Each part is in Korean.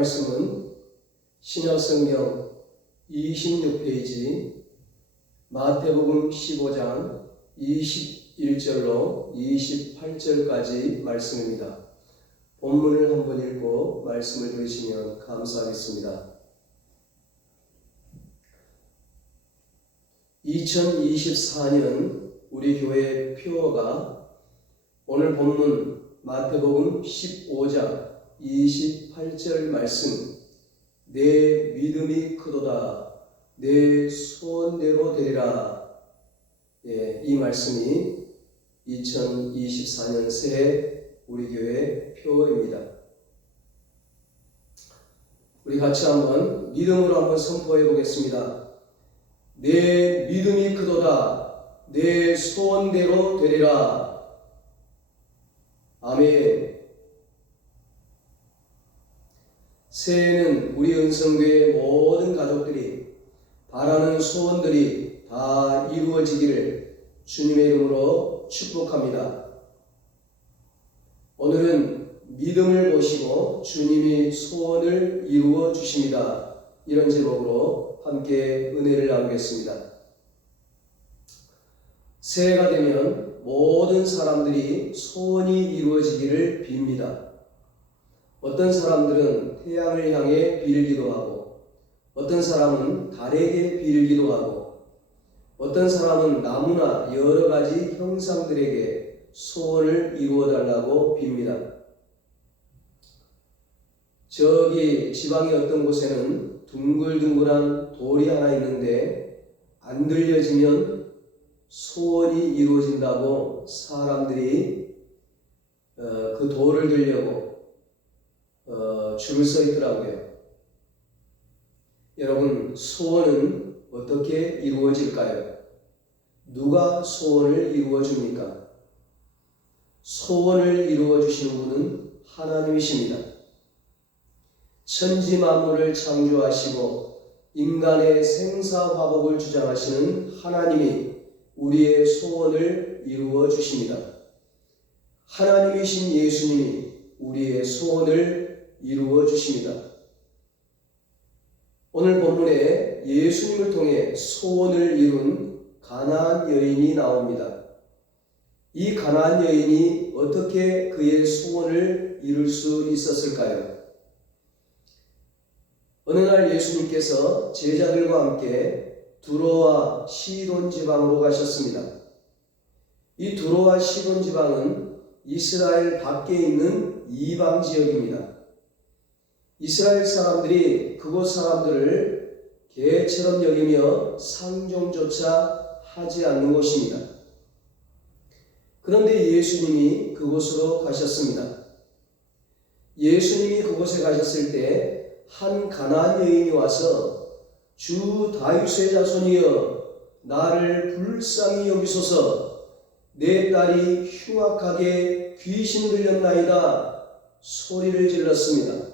말씀은 신약성경 26페이지 마태복음 15장 21절로 28절까지 말씀입니다. 본문을 한번 읽고 말씀을 들으시면 감사하겠습니다. 2024년 우리 교회 표어가 오늘 본문 마태복음 15장 28절 말씀, 내 믿음이 크도다, 내 소원대로 되리라. 이 말씀이 2024년 새해 우리 교회 표어입니다. 우리 같이 한번 믿음으로 한번 선포해 보겠습니다. 내 믿음이 크도다, 내 소원대로 되리라. 아멘. 새해에는 우리 은성교회 모든 가족들이 바라는 소원들이 다 이루어지기를 주님의 이름으로 축복합니다. 오늘은 믿음을 보시고 주님이 소원을 이루어 주십니다. 이런 제목으로 함께 은혜를 나누겠습니다. 새해가 되면 모든 사람들이 소원이 이루어지기를 빕니다. 어떤 사람들은 태양을 향해 빌기도 하고, 어떤 사람은 달에게 빌기도 하고, 어떤 사람은 나무나 여러 가지 형상들에게 소원을 이루어달라고 빕니다. 저기 지방의 어떤 곳에는 둥글둥글한 돌이 하나 있는데 안 들려지면 소원이 이루어진다고 사람들이 그 돌을 들려고 줄을 서 있더라고요. 여러분, 소원은 어떻게 이루어질까요? 누가 소원을 이루어 줍니까? 소원을 이루어 주시는 분은 하나님이십니다. 천지 만물을 창조하시고 인간의 생사화복을 주장하시는 하나님이 우리의 소원을 이루어 주십니다. 하나님이신 예수님이 우리의 소원을 이루어 주십니다. 오늘 본문에 예수님을 통해 소원을 이룬 가나안 여인이 나옵니다. 이 가나안 여인이 어떻게 그의 소원을 이룰 수 있었을까요? 어느 날 예수님께서 제자들과 함께 두로와 시돈 지방으로 가셨습니다. 이 두로와 시돈 지방은 이스라엘 밖에 있는 이방 지역입니다. 이스라엘 사람들이 그곳 사람들을 개처럼 여기며 상종조차 하지 않는 곳입니다. 그런데 예수님이 그곳으로 가셨습니다. 예수님이 그곳에 가셨을 때 한 가나안 여인이 와서 주 다윗의 자손이여 나를 불쌍히 여기소서, 내 딸이 흉악하게 귀신 들렸나이다 소리를 질렀습니다.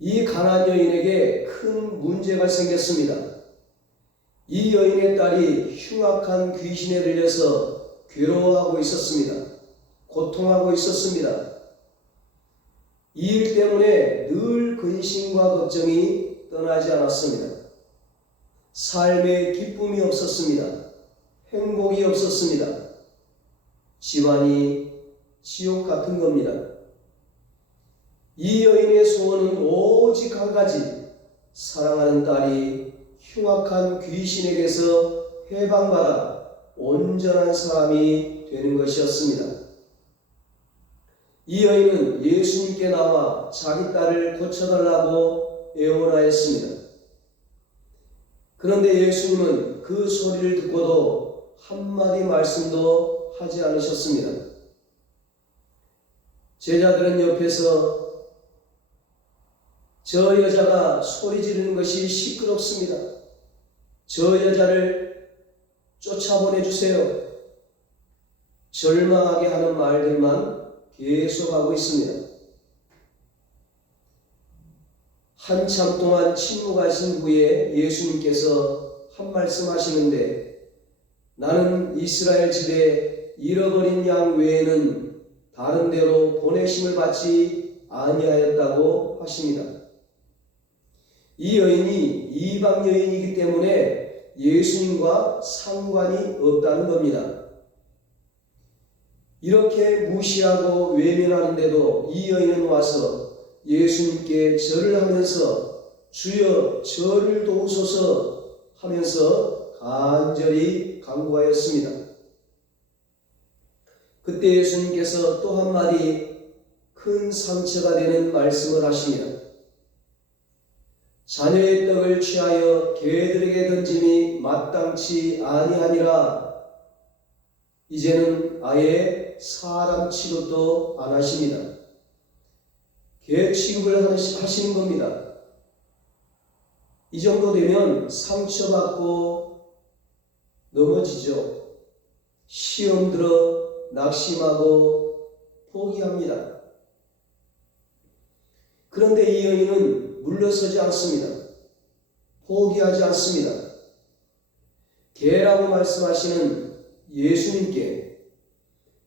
이 가나안 여인에게 큰 문제가 생겼습니다. 이 여인의 딸이 흉악한 귀신에 들려서 괴로워하고 있었습니다. 고통하고 있었습니다. 이 일 때문에 늘 근심과 걱정이 떠나지 않았습니다. 삶에 기쁨이 없었습니다. 행복이 없었습니다. 집안이 지옥 같은 겁니다. 이 여인의 소원은 오직 한 가지, 사랑하는 딸이 흉악한 귀신에게서 해방받아 온전한 사람이 되는 것이었습니다. 이 여인은 예수님께 나와 자기 딸을 고쳐달라고 애원하였습니다. 그런데 예수님은 그 소리를 듣고도 한마디 말씀도 하지 않으셨습니다. 제자들은 옆에서 저 여자가 소리 지르는 것이 시끄럽습니다. 저 여자를 쫓아보내주세요. 절망하게 하는 말들만 계속하고 있습니다. 한참 동안 침묵하신 후에 예수님께서 한 말씀 하시는데, 나는 이스라엘 집에 잃어버린 양 외에는 다른 데로 보내심을 받지 아니하였다고 하십니다. 이 여인이 이방 여인이기 때문에 예수님과 상관이 없다는 겁니다. 이렇게 무시하고 외면하는데도 이 여인은 와서 예수님께 절을 하면서 주여 저를 도우소서 하면서 간절히 간구하였습니다. 그때 예수님께서 또 한마디 큰 상처가 되는 말씀을 하십니다. 자녀의 떡을 취하여 개들에게 던짐이 마땅치 아니하니라. 이제는 아예 사람 취급도 안 하십니다. 개 취급을 하시는 겁니다. 이 정도 되면 상처받고 넘어지죠. 시험 들어 낙심하고 포기합니다. 그런데 이 여인은 물러서지 않습니다. 포기하지 않습니다. 개라고 말씀하시는 예수님께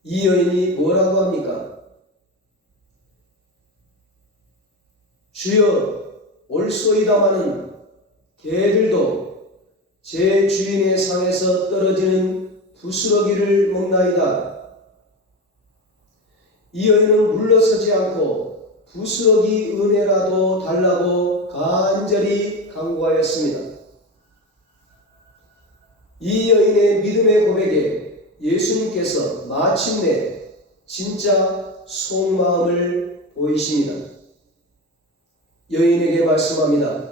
이 여인이 뭐라고 합니까? 주여 올소이다마는 개들도 제 주인의 상에서 떨어지는 부스러기를 먹나이다. 이 여인은 물러서지 않고 부스러기 은혜라도 달라고 간절히 간구하였습니다. 이 여인의 믿음의 고백에 예수님께서 마침내 진짜 속마음을 보이십니다. 여인에게 말씀합니다.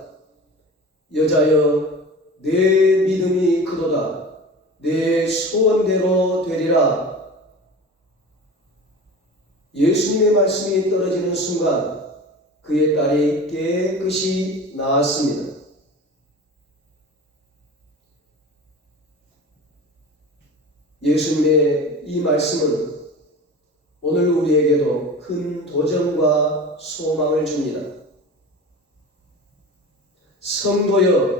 여자여 내 믿음이 크도다. 내 소원대로 되리라. 예수님의 말씀이 떨어지는 순간 그의 딸이 깨끗이 나았습니다. 예수님의 이 말씀은 오늘 우리에게도 큰 도전과 소망을 줍니다. 성도여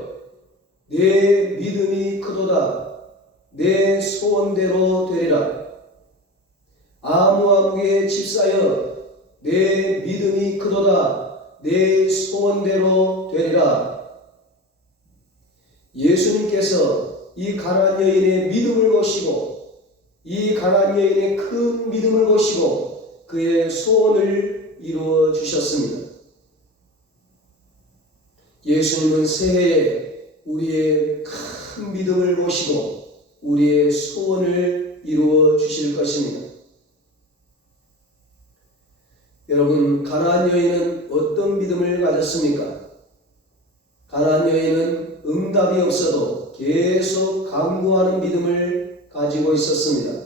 내 믿음이 크도다. 내 소원대로 되리라. 아무아무개 집사여 내 믿음이 크도다. 내 소원대로 되리라. 예수님께서 이 가나안 여인의 믿음을 보시고 이 가나안 여인의 큰 믿음을 보시고 그의 소원을 이루어 주셨습니다. 예수님은 새해에 우리의 큰 믿음을 보시고 우리의 소원을 이루어 주실 것입니다. 여러분, 가나안 여인은 어떤 믿음을 가졌습니까? 가나안 여인은 응답이 없어도 계속 간구하는 믿음을 가지고 있었습니다.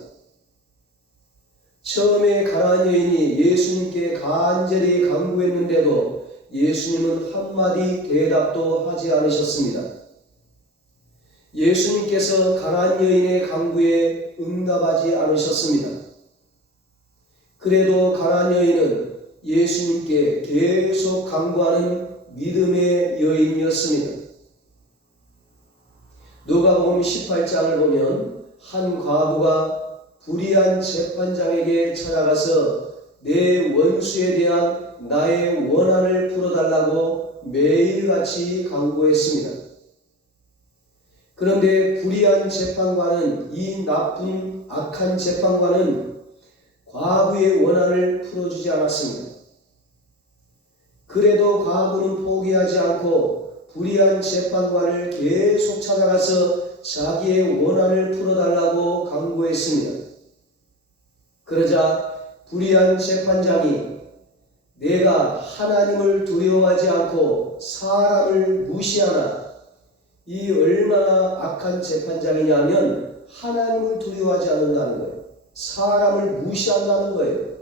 처음에 가나안 여인이 예수님께 간절히 간구했는데도 예수님은 한마디 대답도 하지 않으셨습니다. 예수님께서 가나안 여인의 간구에 응답하지 않으셨습니다. 그래도 가나안 여인은 예수님께 계속 간구하는 믿음의 여인이었습니다. 누가복음 18장을 보면 한 과부가 불의한 재판장에게 찾아가서 내 원수에 대한 나의 원한을 풀어달라고 매일같이 간구했습니다. 그런데 불의한 재판관은 이 나쁜 악한 재판관은 과부의 원한을 풀어주지 않았습니다. 그래도 과부는 포기하지 않고 불의한 재판관을 계속 찾아가서 자기의 원한을 풀어달라고 간구했습니다. 그러자 불의한 재판장이 내가 하나님을 두려워하지 않고 사람을 무시하나 이 얼마나 악한 재판장이냐면 하나님을 두려워하지 않는다는 거예요. 사람을 무시한다는 거예요.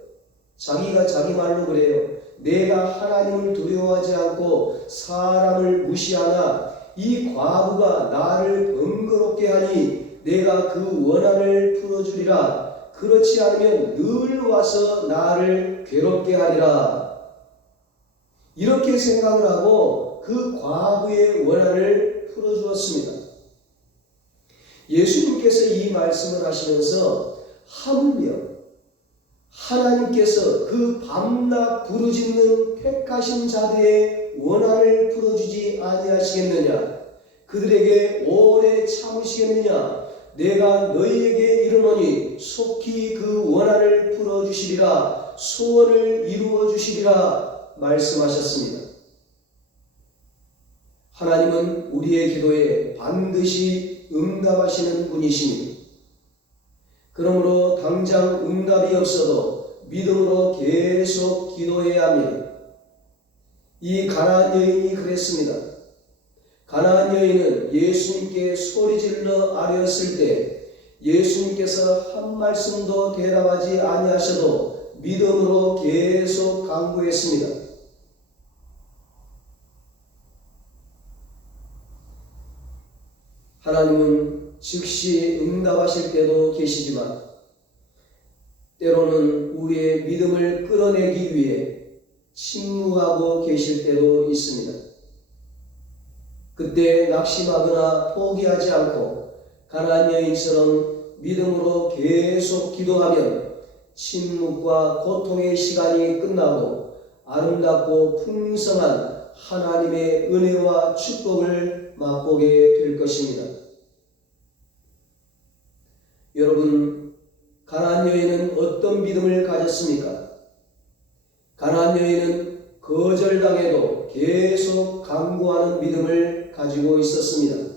자기가 자기 말로 그래요. 내가 하나님을 두려워하지 않고 사람을 무시하나 이 과부가 나를 번거롭게 하니 내가 그 원한을 풀어주리라. 그렇지 않으면 늘 와서 나를 괴롭게 하리라. 이렇게 생각을 하고 그 과부의 원한을 풀어주었습니다. 하나님께서 그 밤낮 부르짖는 택하신 자들의 원한을 풀어주지 아니하시겠느냐? 그들에게 오래 참으시겠느냐? 내가 너희에게 이르노니 속히 그 원한을 풀어주시리라, 소원을 이루어주시리라 말씀하셨습니다. 하나님은 우리의 기도에 반드시 응답하시는 분이십니다. 그러므로 당장 응답이 없어도 믿음으로 계속 기도해야 합니다. 이 가나안 여인이 그랬습니다. 가나안 여인은 예수님께 소리질러 아뢰었을 때 예수님께서 한 말씀도 대답하지 아니하셔도 믿음으로 계속 간구했습니다. 하나님은 즉시 응답하실 때도 계시지만 때로는 우리의 믿음을 끌어내기 위해 침묵하고 계실 때도 있습니다. 그때 낙심하거나 포기하지 않고 가나안 여인처럼 믿음으로 계속 기도하면 침묵과 고통의 시간이 끝나고 아름답고 풍성한 하나님의 은혜와 축복을 맛보게 될 것입니다. 여러분, 가나안 여인은 어떤 믿음을 가졌습니까? 가나안 여인은 거절당해도 계속 간구하는 믿음을 가지고 있었습니다.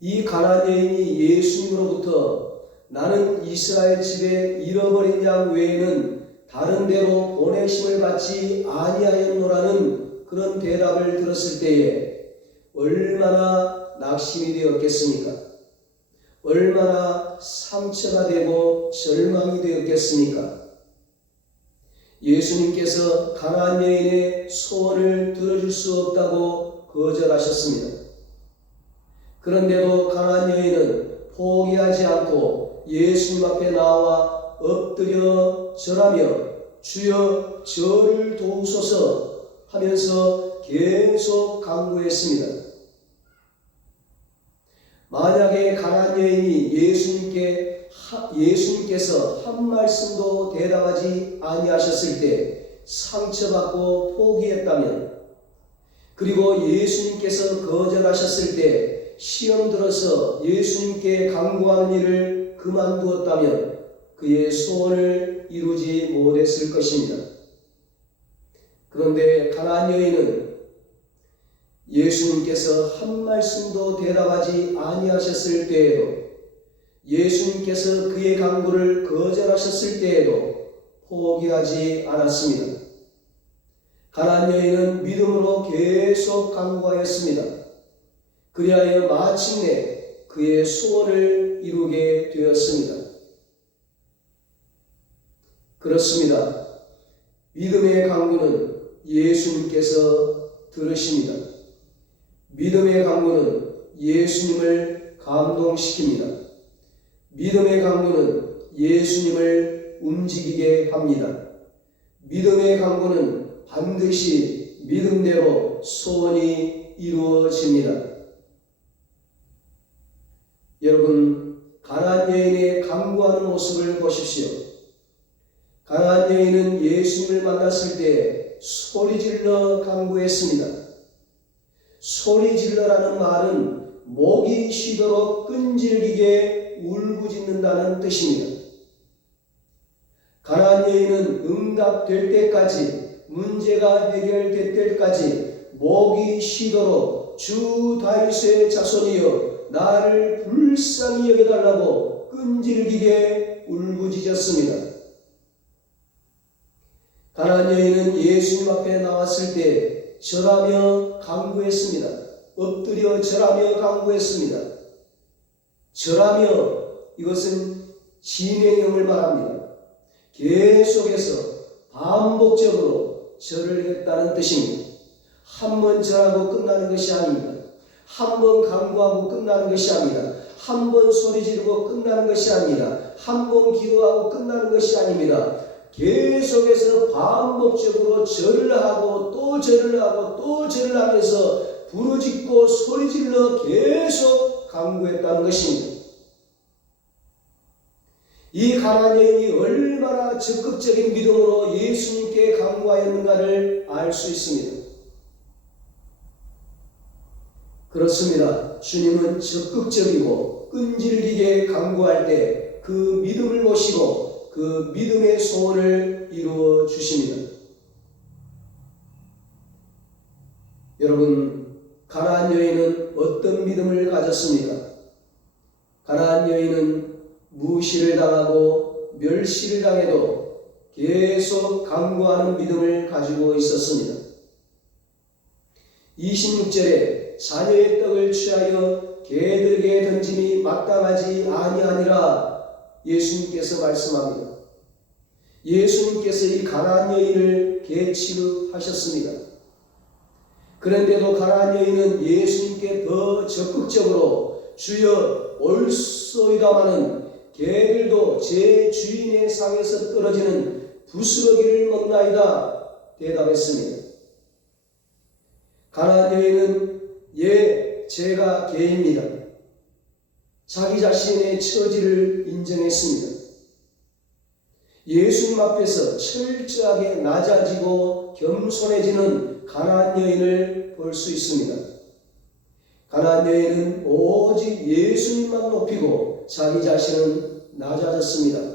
이 가나안 여인이 예수님으로부터 나는 이스라엘 집에 잃어버린 양 외에는 다른 데로 보내심을 받지 아니하였노라는 그런 대답을 들었을 때에 얼마나 낙심이 되었겠습니까? 얼마나 상처가 되고 절망이 되었겠습니까? 예수님께서 가나안 여인의 소원을 들어줄 수 없다고 거절하셨습니다. 그런데도 가나안 여인은 포기하지 않고 예수님 앞에 나와 엎드려 절하며 주여 저를 도우소서 하면서 계속 간구했습니다. 만약에 가나안 여인이 예수님께서 한 말씀도 대답하지 아니하셨을 때 상처받고 포기했다면, 그리고 예수님께서 거절하셨을 때 시험 들어서 예수님께 간구하는 일을 그만두었다면 그의 소원을 이루지 못했을 것입니다. 그런데 가나안 여인은 예수님께서 한 말씀도 대답하지 아니하셨을 때에도, 예수님께서 그의 간구를 거절하셨을 때에도 포기하지 않았습니다. 가나안 여인은 믿음으로 계속 간구하였습니다. 그리하여 마침내 그의 소원을 이루게 되었습니다. 그렇습니다. 믿음의 간구는 예수님께서 들으십니다. 믿음의 간구는 예수님을 감동시킵니다. 믿음의 간구는 예수님을 움직이게 합니다. 믿음의 간구는 반드시 믿음대로 소원이 이루어집니다. 여러분, 가나안 여인의 간구하는 모습을 보십시오. 가나안 여인은 예수님을 만났을 때 소리질러 간구했습니다. 소리질러라는 말은 목이 쉬도록 끈질기게 울부짖는다는 뜻입니다. 가나안 여인은 응답될 때까지, 문제가 해결될 때까지 목이 쉬도록 주 다윗의 자손이여 나를 불쌍히 여겨달라고 끈질기게 울부짖었습니다. 가나안 여인은 예수님 앞에 나왔을 때 절하며 간구했습니다. 엎드려 절하며 간구했습니다. 절하며, 이것은 진행형을 말합니다. 계속해서 반복적으로 절을 했다는 뜻입니다. 한 번 절하고 끝나는 것이 아닙니다. 한 번 간구하고 끝나는 것이 아닙니다. 한 번 소리 지르고 끝나는 것이 아닙니다. 한 번 기도하고 끝나는 것이 아닙니다. 계속해서 반복적으로 절을 하고 또 절을 하고 또 절을 하면서 부르짖고 소리질러 계속 간구했다는 것입니다. 이 가나안 여인이 얼마나 적극적인 믿음으로 예수님께 간구하였는가를 알 수 있습니다. 그렇습니다. 주님은 적극적이고 끈질기게 간구할 때 그 믿음을 모시고 그 믿음의 소원을 이루어 주십니다. 여러분, 가나안 여인은 어떤 믿음을 가졌습니까? 가나안 여인은 무시를 당하고 멸시를 당해도 계속 간구하는 믿음을 가지고 있었습니다. 26절에 자녀의 떡을 취하여 개들에게 던짐이 마땅하지 아니하니라 예수님께서 말씀합니다. 예수님께서 이 가나안 여인을 개 취급하셨습니다. 그런데도 가나안 여인은 예수님께 더 적극적으로 주여 올소이다마는 개들도 제 주인의 상에서 떨어지는 부스러기를 먹나이다 대답했습니다. 가나안 여인은 제가 개입니다. 자기 자신의 처지를 인정했습니다. 예수님 앞에서 철저하게 낮아지고 겸손해지는 가나안 여인을 볼 수 있습니다. 가나안 여인은 오직 예수님만 높이고 자기 자신은 낮아졌습니다.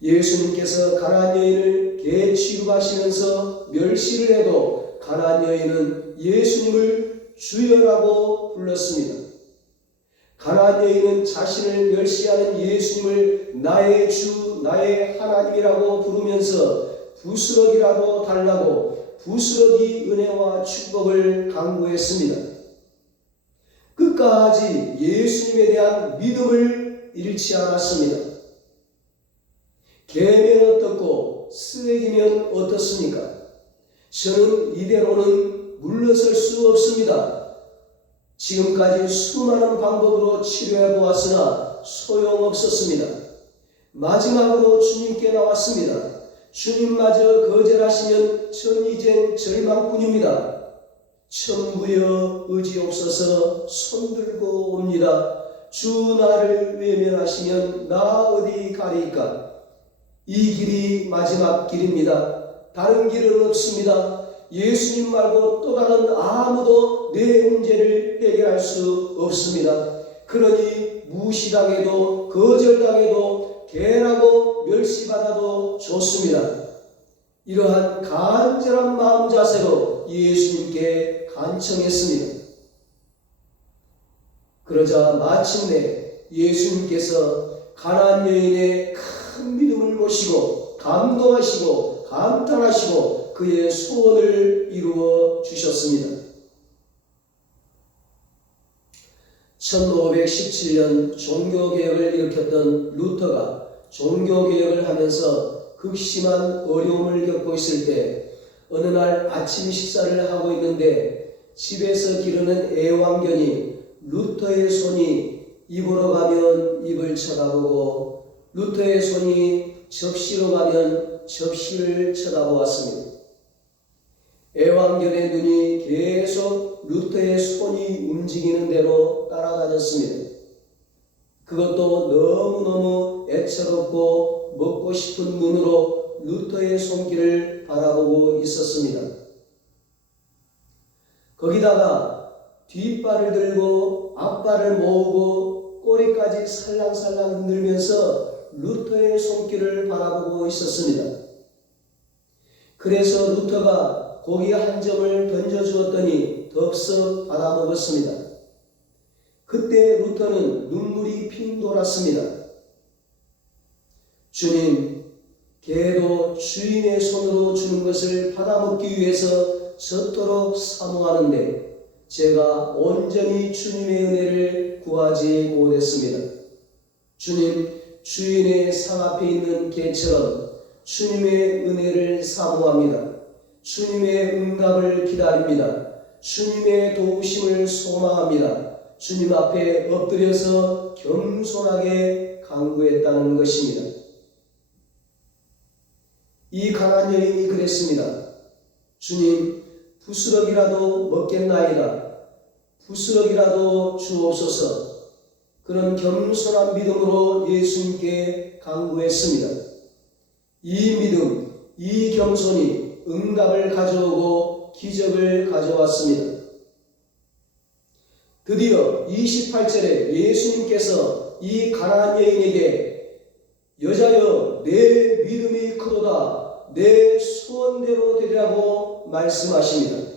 예수님께서 가나안 여인을 개 취급하시면서 멸시를 해도 가나안 여인은 예수님을 주여라고 불렀습니다. 가나안 여인은 자신을 멸시하는 예수님을 나의 주, 나의 하나님이라고 부르면서 부스러기라도 달라고 부스러기 은혜와 축복을 강구했습니다. 끝까지 예수님에 대한 믿음을 잃지 않았습니다. 개면 어떻고 쓰레기면 어떻습니까? 저는 이대로는 물러설 수 없습니다. 지금까지 수많은 방법으로 치료해 보았으나 소용없었습니다. 마지막으로 주님께 나왔습니다. 주님마저 거절하시면 전 이젠 절망뿐입니다. 천부여 의지옵소서 손들고 옵니다. 주 나를 외면하시면 나 어디 가리까? 이 길이 마지막 길입니다. 다른 길은 없습니다. 예수님 말고 또 다른 아무도 내 문제를 해결할 수 없습니다. 그러니 무시당해도 거절당해도 개라고 멸시받아도 좋습니다. 이러한 간절한 마음 자세로 예수님께 간청했습니다. 그러자 마침내 예수님께서 가나안 여인의 큰 믿음을 보시고 감동하시고 감탄하시고 그의 소원을 이루어 주셨습니다. 1517년 종교개혁을 일으켰던 루터가 종교개혁을 하면서 극심한 어려움을 겪고 있을 때 어느 날 아침 식사를 하고 있는데 집에서 기르는 애완견이 루터의 손이 입으로 가면 입을 쳐다보고 루터의 손이 접시로 가면 접시를 쳐다보았습니다. 애완견의 눈이 계속 루터의 손이 움직이는 대로 따라다녔습니다. 그것도 너무너무 애처롭고 먹고 싶은 눈으로 루터의 손길을 바라보고 있었습니다. 거기다가 뒷발을 들고 앞발을 모으고 꼬리까지 살랑살랑 흔들면서 루터의 손길을 바라보고 있었습니다. 그래서 루터가 고기 한 점을 던져주었더니 덥석 받아먹었습니다. 그때 루터는 눈물이 핑 돌았습니다. 주님, 개도 주인의 손으로 주는 것을 받아먹기 위해서 저토록 사모하는데 제가 온전히 주님의 은혜를 구하지 못했습니다. 주님, 주인의 상 앞에 있는 개처럼 주님의 은혜를 사모합니다. 주님의 응답을 기다립니다. 주님의 도우심을 소망합니다. 주님 앞에 엎드려서 겸손하게 간구했다는 것입니다. 이 가나안 여인이 그랬습니다. 주님, 부스럭이라도 먹겠나이다. 부스럭이라도 주옵소서. 그런 겸손한 믿음으로 예수님께 간구했습니다. 이 믿음, 이 겸손이 응답을 가져오고 기적을 가져왔습니다. 드디어 28절에 예수님께서 이 가나안 여인에게 여자여 내 믿음이 크도다 내 소원대로 되리라고 말씀하십니다.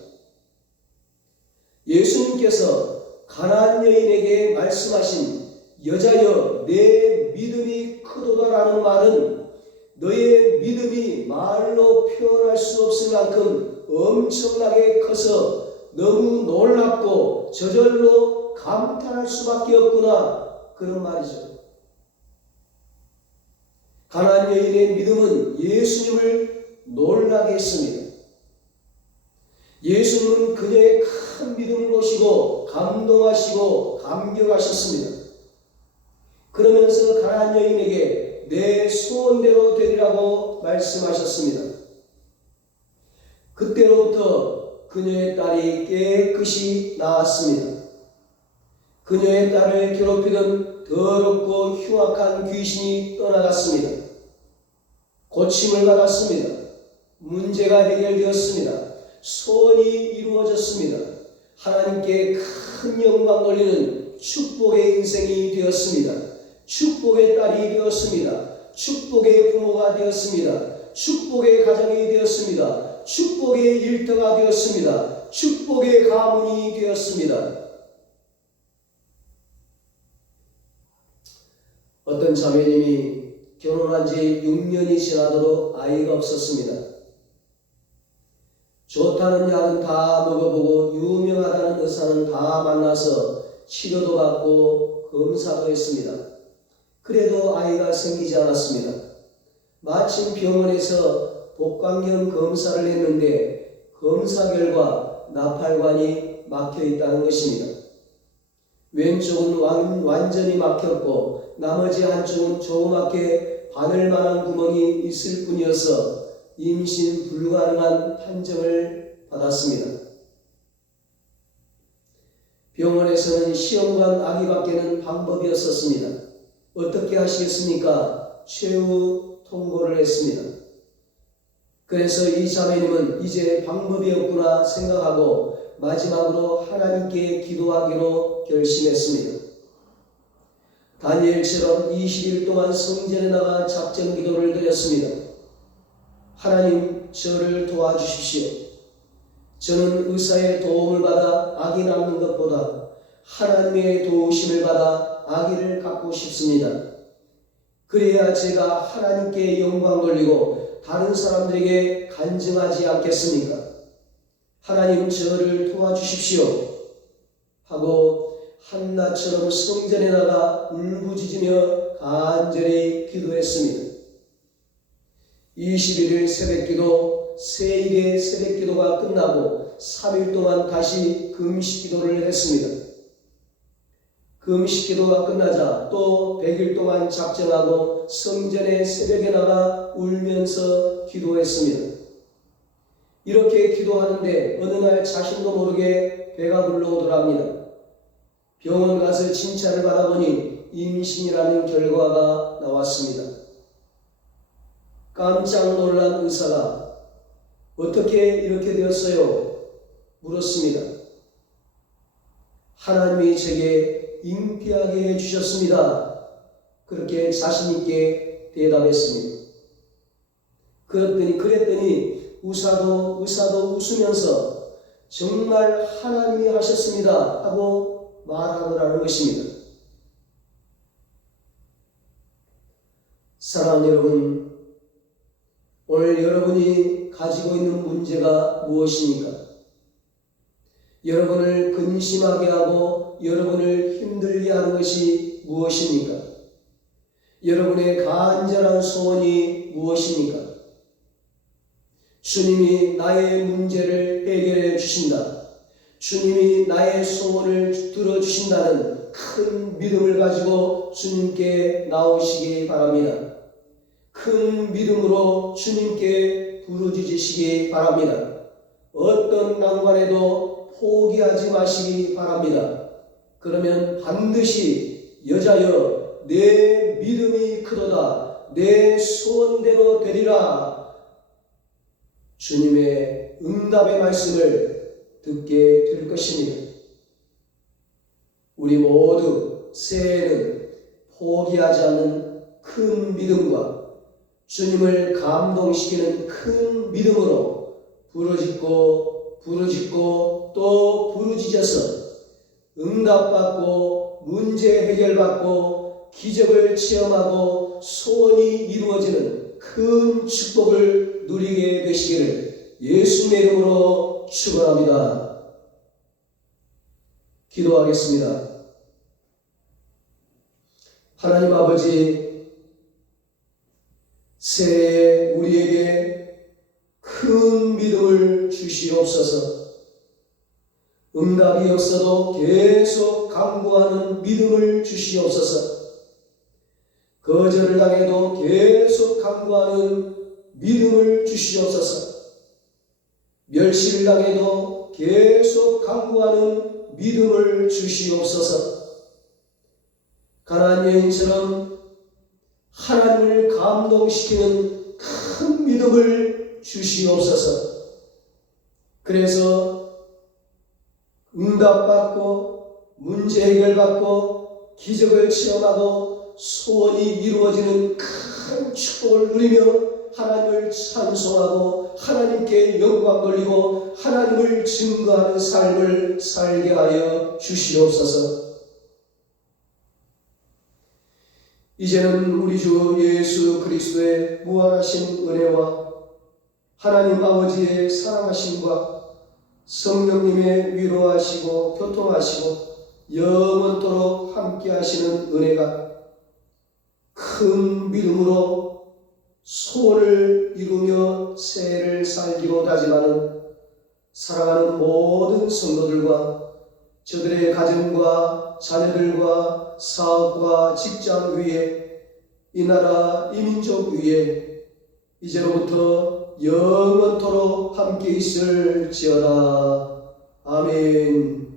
예수님께서 가나안 여인에게 말씀하신 여자여 내 믿음이 크도다라는 말은 너의 믿음이 말로 표현할 수 없을 만큼 엄청나게 커서 너무 놀랍고 저절로 감탄할 수밖에 없구나, 그런 말이죠. 가나안 여인의 믿음은 예수님을 놀라게 했습니다. 예수님은 그녀의 큰 믿음을 보시고 감동하시고 감격하셨습니다. 그러면서 가나안 여인에게 내 소원대로 되리라고 말씀하셨습니다. 그때로부터 그녀의 딸이 깨끗이 나았습니다. 그녀의 딸을 괴롭히던 더럽고 흉악한 귀신이 떠나갔습니다. 고침을 받았습니다. 문제가 해결되었습니다. 소원이 이루어졌습니다. 하나님께 큰 영광 돌리는 축복의 인생이 되었습니다. 축복의 딸이 되었습니다. 축복의 부모가 되었습니다. 축복의 가정이 되었습니다. 축복의 일터가 되었습니다. 축복의 가문이 되었습니다. 어떤 자매님이 결혼한 지 6년이 지나도록 아이가 없었습니다. 좋다는 약은 다 먹어보고 유명하다는 의사는 다 만나서 치료도 받고 검사도 했습니다. 그래도 아이가 생기지 않았습니다. 마침 병원에서 복강경 검사를 했는데 검사 결과 나팔관이 막혀 있다는 것입니다. 왼쪽은 완전히 막혔고 나머지 한쪽은 조그맣게 바늘만한 구멍이 있을 뿐이어서 임신 불가능한 판정을 받았습니다. 병원에서는 시험관 아기밖에는 방법이 없었습니다. 어떻게 하시겠습니까? 최후 통보를 했습니다. 그래서 이 자매님은 이제 방법이 없구나 생각하고 마지막으로 하나님께 기도하기로 결심했습니다. 다니엘처럼 20일 동안 성전에 나가 작전 기도를 드렸습니다. 하나님, 저를 도와주십시오. 저는 의사의 도움을 받아 아기 낳는 것보다 하나님의 도우심을 받아 아기를 갖고 싶습니다. 그래야 제가 하나님께 영광 돌리고 다른 사람들에게 간증하지 않겠습니까? 하나님, 저를 도와주십시오 하고 한나처럼 성전에 나가 울부짖으며 간절히 기도했습니다. 21일 새벽기도, 세일의 새벽기도가 끝나고 3일 동안 다시 금식기도를 했습니다. 금식기도가 끝나자 또 100일 동안 작정하고 성전에 새벽에 나가 울면서 기도했습니다. 이렇게 기도하는데 어느 날 자신도 모르게 배가 불러오더랍니다. 병원 가서 진찰을 받아보니 임신이라는 결과가 나왔습니다. 깜짝 놀란 의사가 어떻게 이렇게 되었어요? 물었습니다. 하나님이 제게 잉태하게 해주셨습니다. 그렇게 자신있게 대답했습니다. 그랬더니 의사도 웃으면서 정말 하나님이 하셨습니다 하고 말하더라는 것입니다. 사랑하는 여러분, 오늘 여러분이 가지고 있는 문제가 무엇입니까? 여러분을 근심하게 하고 여러분을 힘들게 하는 것이 무엇입니까? 여러분의 간절한 소원이 무엇입니까? 주님이 나의 문제를 해결해 주신다. 주님이 나의 소원을 들어주신다는 큰 믿음을 가지고 주님께 나오시기 바랍니다. 큰 믿음으로 주님께 부르짖으시기 바랍니다. 어떤 난관에도 포기하지 마시기 바랍니다. 그러면 반드시 여자여 내 믿음이 크도다. 내 소원대로 되리라. 주님의 응답의 말씀을 듣게 될 것입니다. 우리 모두 새해에는 포기하지 않는 큰 믿음과 주님을 감동시키는 큰 믿음으로 부르짖고 또 부르짖어서 응답받고 문제 해결받고 기적을 체험하고 소원이 이루어지는 큰 축복을 누리게 되시기를 예수님의 이름으로 축원합니다. 기도하겠습니다. 하나님 아버지, 새해에 우리에게 큰 믿음을 주시옵소서. 응답이 없어도 계속 간구하는 믿음을 주시옵소서. 거절을 당해도 계속 간구하는 믿음을 주시옵소서. 멸시를 당해도 계속 간구하는 믿음을 주시옵소서. 가나안 여인처럼 하나님을 감동시키는 큰 믿음을 주시옵소서. 그래서 응답받고 문제 해결받고 기적을 체험하고 소원이 이루어지는 큰 축복을 누리며 하나님을 찬송하고 하나님께 영광 돌리고 하나님을 증거하는 삶을 살게 하여 주시옵소서. 이제는 우리 주 예수 그리스도의 무한하신 은혜와 하나님 아버지의 사랑하심과 성령님의 위로하시고 교통하시고 영원토록 함께 하시는 은혜가 큰 믿음으로 소원을 이루며 새해를 살기로 다짐하는 사랑하는 모든 성도들과 저들의 가정과 자녀들과 사업과 직장 위에 이 나라 이 민족 위에 이제로부터 영원토록 함께 있을지어다. 아멘.